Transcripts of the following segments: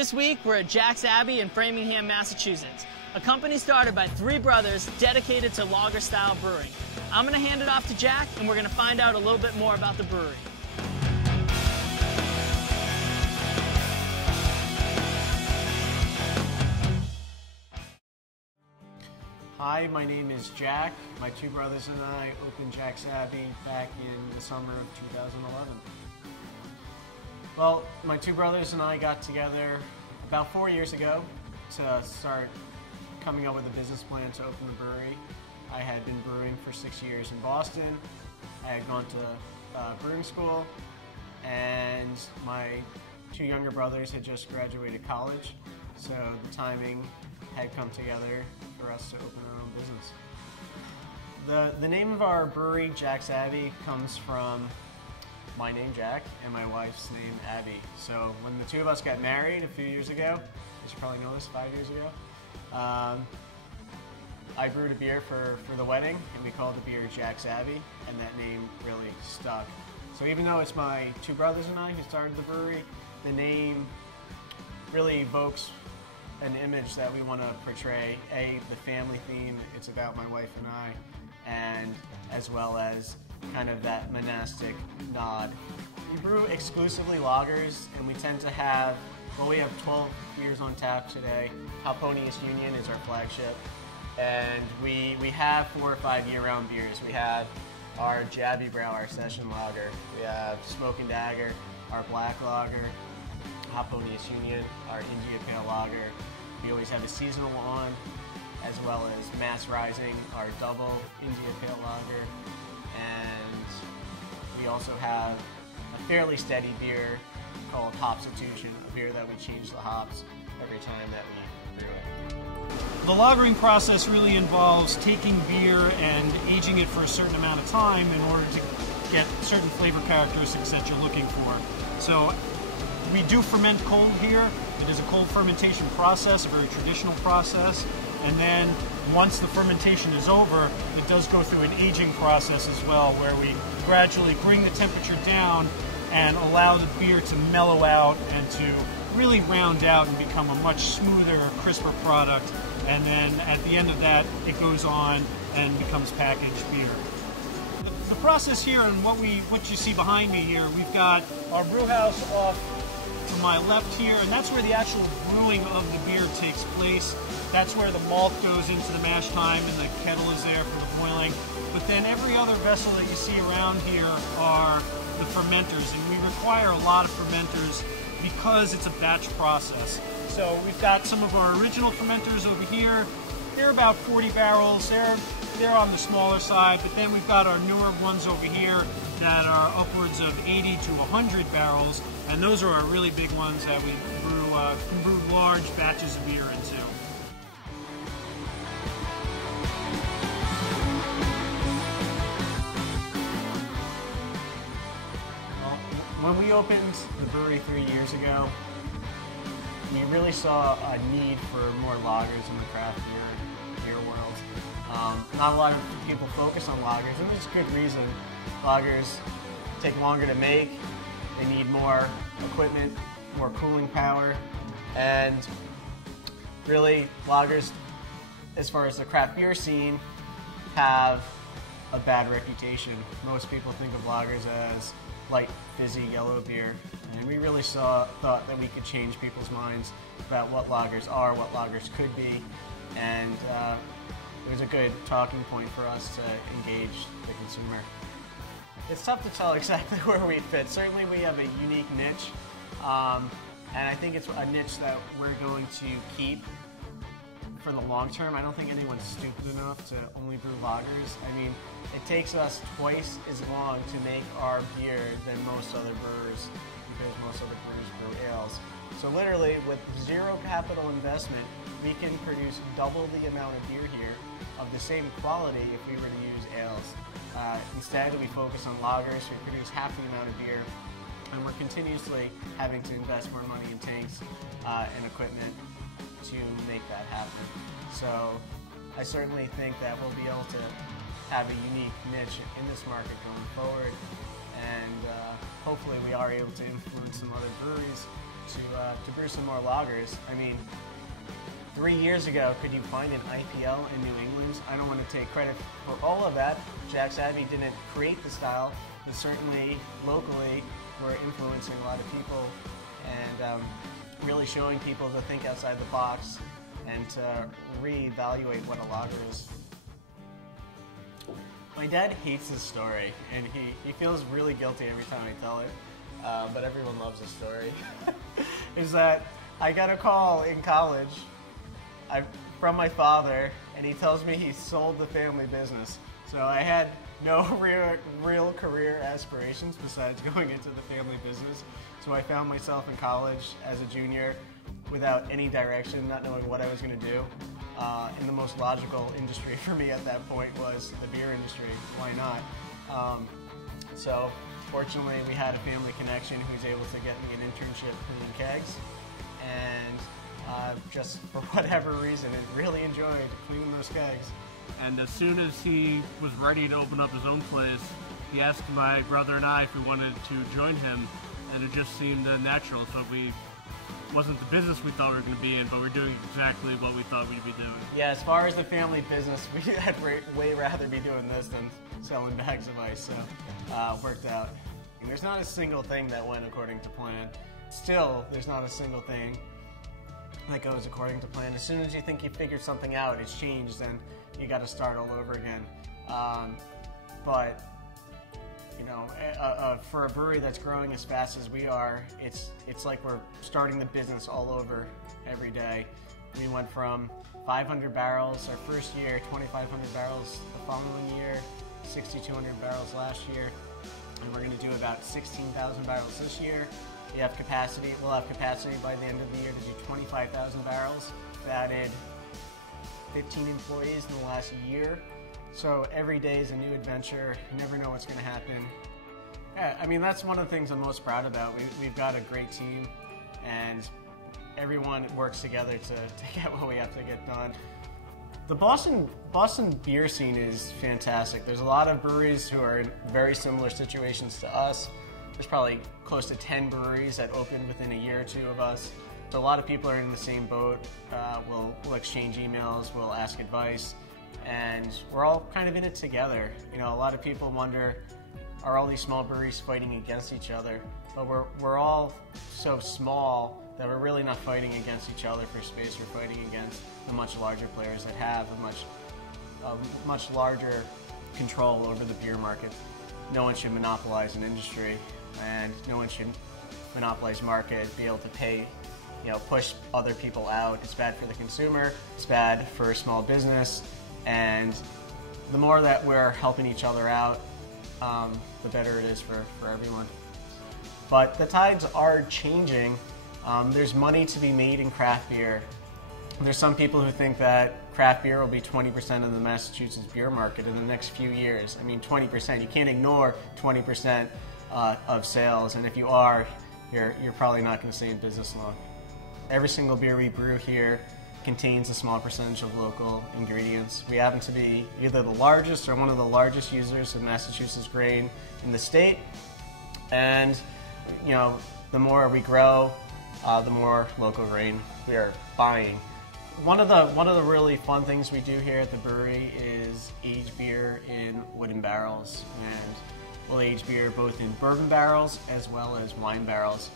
This week, we're at Jack's Abbey in Framingham, Massachusetts, a company started by three brothers dedicated to lager-style brewing. I'm going to hand it off to Jack, and we're going to find out a little bit more about the brewery. Hi, my name is Jack. My two brothers and I opened Jack's Abbey back in the summer of 2011. Well, my two brothers and I got together about 4 years ago to start coming up with a business plan to open the brewery. I had been brewing for 6 years in Boston. I had gone to brewing school, and my two younger brothers had just graduated college, so the timing had come together for us to open our own business. The name of our brewery, Jack's Abbey, comes from my name, Jack, and my wife's name, Abby. So when the two of us got married a few years ago, you should probably know this, 5 years ago, I brewed a beer for the wedding, and we called the beer Jack's Abbey, and that name really stuck. So even though it's my two brothers and I who started the brewery, the name really evokes an image that we want to portray. The family theme, it's about my wife and I, and as well as kind of that monastic nod. We brew exclusively lagers, and we tend to have, well, we have 12 beers on tap today. Harmonious Union is our flagship, and we have 4 or 5 year-round beers. We have our Jabby Brow, our session lager. We have Smoke and Dagger, our black lager. Harmonious Union, our India Pale Lager. We always have a seasonal on, as well as Mass Rising, our double India Pale Lager. And we also have a fairly steady beer called Hopstitution, a beer that we change the hops every time that we brew it. The lagering process really involves taking beer and aging it for a certain amount of time in order to get certain flavor characteristics that you're looking for. So we do ferment cold here. It is a cold fermentation process, a very traditional process. And then once the fermentation is over, it does go through an aging process as well, where we gradually bring the temperature down and allow the beer to mellow out and to really round out and become a much smoother, crisper product. And then at the end of that, it goes on and becomes packaged beer. The process here, and what you see behind me here, we've got our brew house off to my left here, and that's where the actual brewing of the beer takes place. That's where the malt goes into the mash time, and the kettle is there for the boiling. But then every other vessel that you see around here are the fermenters, and we require a lot of fermenters because it's a batch process. So we've got some of our original fermenters over here. They're about 40 barrels. They're on the smaller side, but then we've got our newer ones over here that are upwards of 80 to 100 barrels, and those are our really big ones that we can brew large batches of beer into. When we opened the brewery 3 years ago, we really saw a need for more lagers in the craft beer world. Not a lot of people focus on lagers, and there's good reason. Lagers take longer to make, they need more equipment, more cooling power, and really lagers, as far as the craft beer scene, have a bad reputation. Most people think of lagers as light, fizzy, yellow beer, and we really thought that we could change people's minds about what lagers are, what lagers could be, and it was a good talking point for us to engage the consumer. It's tough to tell exactly where we fit. Certainly we have a unique niche, and I think it's a niche that we're going to keep for the long term. I don't think anyone's stupid enough to only brew lagers. I mean, it takes us twice as long to make our beer than most other brewers, because most other brewers brew ales. So literally, with zero capital investment, we can produce double the amount of beer here of the same quality if we were to use ales. Instead, we focus on lagers. We produce half the amount of beer, and we're continuously having to invest more money in tanks and equipment to make that happen. So I certainly think that we'll be able to have a unique niche in this market going forward, and hopefully we are able to influence some other breweries to brew some more lagers. I mean, 3 years ago, could you find an IPL in New England? I don't want to take credit for all of that. Jack's Abbey didn't create the style, but certainly locally we're influencing a lot of people and really showing people to think outside the box and to reevaluate what a lager is. My dad hates his story, and he feels really guilty every time I tell it, but everyone loves his story. Is that I got a call in college from my father, and he tells me he sold the family business. So I had no real career aspirations besides going into the family business. So I found myself in college as a junior without any direction, not knowing what I was going to do. And the most logical industry for me at that point was the beer industry. Why not? So fortunately, we had a family connection who was able to get me an internship cleaning kegs. And just for whatever reason, I really enjoyed cleaning those kegs. And as soon as he was ready to open up his own place, he asked my brother and I if we wanted to join him, and it just seemed natural. So we wasn't the business we thought we were going to be in, but we're doing exactly what we thought we'd be doing. Yeah, as far as the family business, I'd way rather be doing this than selling bags of ice, so it worked out. And there's not a single thing that went according to plan. Still, there's not a single thing that goes according to plan. As soon as you think you figured something out, it's changed, and you got to start all over again. But you know, for a brewery that's growing as fast as we are, it's like we're starting the business all over every day. We went from 500 barrels our first year, 2,500 barrels the following year, 6,200 barrels last year, and we're going to do about 16,000 barrels this year. We'll have capacity by the end of the year to do 25,000 barrels. We've added 15 employees in the last year. So every day is a new adventure. You never know what's going to happen. Yeah, I mean, that's one of the things I'm most proud about. We've got a great team, and everyone works together to get what we have to get done. The Boston beer scene is fantastic. There's a lot of breweries who are in very similar situations to us. There's probably close to 10 breweries that opened within a year or two of us. So a lot of people are in the same boat. We'll exchange emails, we'll ask advice, and we're all kind of in it together. You know, a lot of people wonder, are all these small breweries fighting against each other? But we're all so small that we're really not fighting against each other for space. We're fighting against the much larger players that have a much larger control over the beer market. No one should monopolize an industry, and no one should monopolize market, be able to pay, you know, push other people out. It's bad for the consumer, it's bad for small business, and the more that we're helping each other out, the better it is for everyone. But the tides are changing. There's money to be made in craft beer. There's some people who think that craft beer will be 20% of the Massachusetts beer market in the next few years. I mean, 20%. You can't ignore 20% of sales, and if you are, you're probably not going to stay in business long. Every single beer we brew here contains a small percentage of local ingredients. We happen to be either the largest or one of the largest users of Massachusetts grain in the state, and you know, the more we grow, the more local grain we are buying. One of the really fun things we do here at the brewery is age beer in wooden barrels, and we'll age beer both in bourbon barrels as well as wine barrels.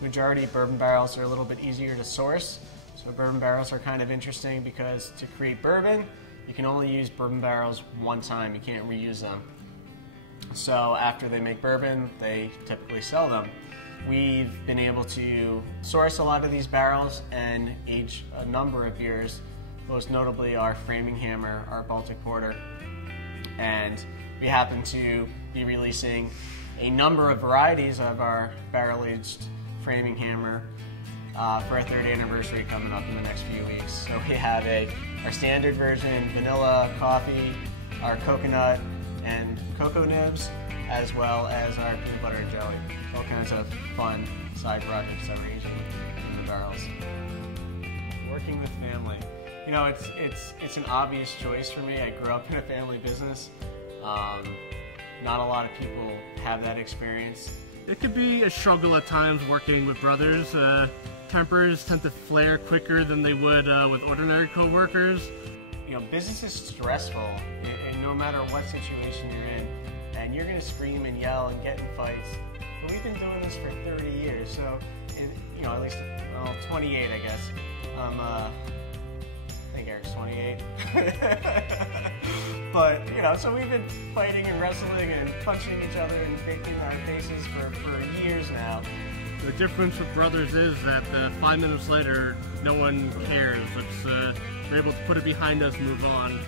The majority of bourbon barrels are a little bit easier to source, so bourbon barrels are kind of interesting because to create bourbon, you can only use bourbon barrels one time. You can't reuse them. So after they make bourbon, they typically sell them. We've been able to source a lot of these barrels and age a number of beers, most notably our Framing Hammer, our Baltic Porter. And we happen to be releasing a number of varieties of our barrel-aged Framing Hammer for our 3rd anniversary coming up in the next few weeks. So we have our standard version, vanilla, coffee, our coconut and cocoa nibs, as well as our peanut butter and jelly. All kinds of fun side projects that we're using in the barrels. Working with family. You know, it's an obvious choice for me. I grew up in a family business. Not a lot of people have that experience. It could be a struggle at times working with brothers. Tempers tend to flare quicker than they would with ordinary coworkers. You know, business is stressful, and no matter what situation you're in, and you're going to scream and yell and get in fights. But we've been doing this for 30 years, so you know, at least 28, I guess. I think Eric's 28. But you know, so we've been fighting and wrestling and punching each other and making our faces for years now. The difference with brothers is that 5 minutes later, no one cares. We're able to put it behind us, move on.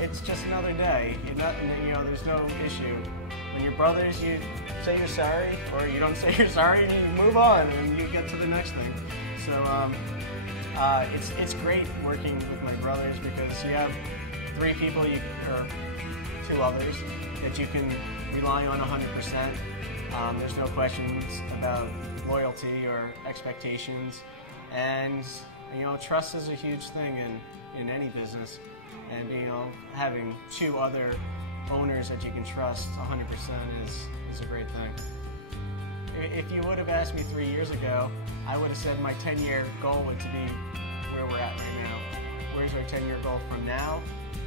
It's just another day. You know, there's no issue. When you're brothers, you say you're sorry, or you don't say you're sorry, and you move on, and you get to the next thing. So it's great working with my brothers because you have 3 people, or 2 others, that you can rely on 100%. There's no questions about loyalty or expectations, and you know, trust is a huge thing in any business, and you know, having 2 other owners that you can trust 100% is a great thing. If you would have asked me 3 years ago, I would have said my 10-year goal would to be where we're at right now. Where's our 10-year goal from now?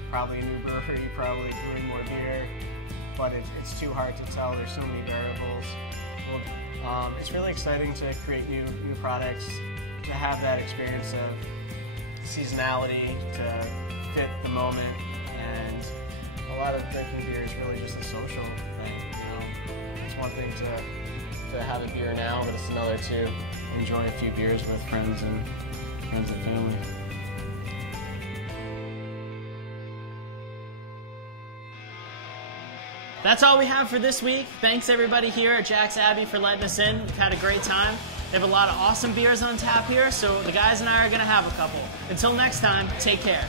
Probably a new brewery, probably brewing more beer, but it's too hard to tell. There's so many variables. It's really exciting to create new products, to have that experience of seasonality, to fit the moment, and a lot of drinking beer is really just a social thing. You know, it's one thing to have a beer now, but it's another to enjoy a few beers with friends and family. That's all we have for this week. Thanks everybody here at Jack's Abbey for letting us in. We've had a great time. They have a lot of awesome beers on tap here, so the guys and I are going to have a couple. Until next time, take care.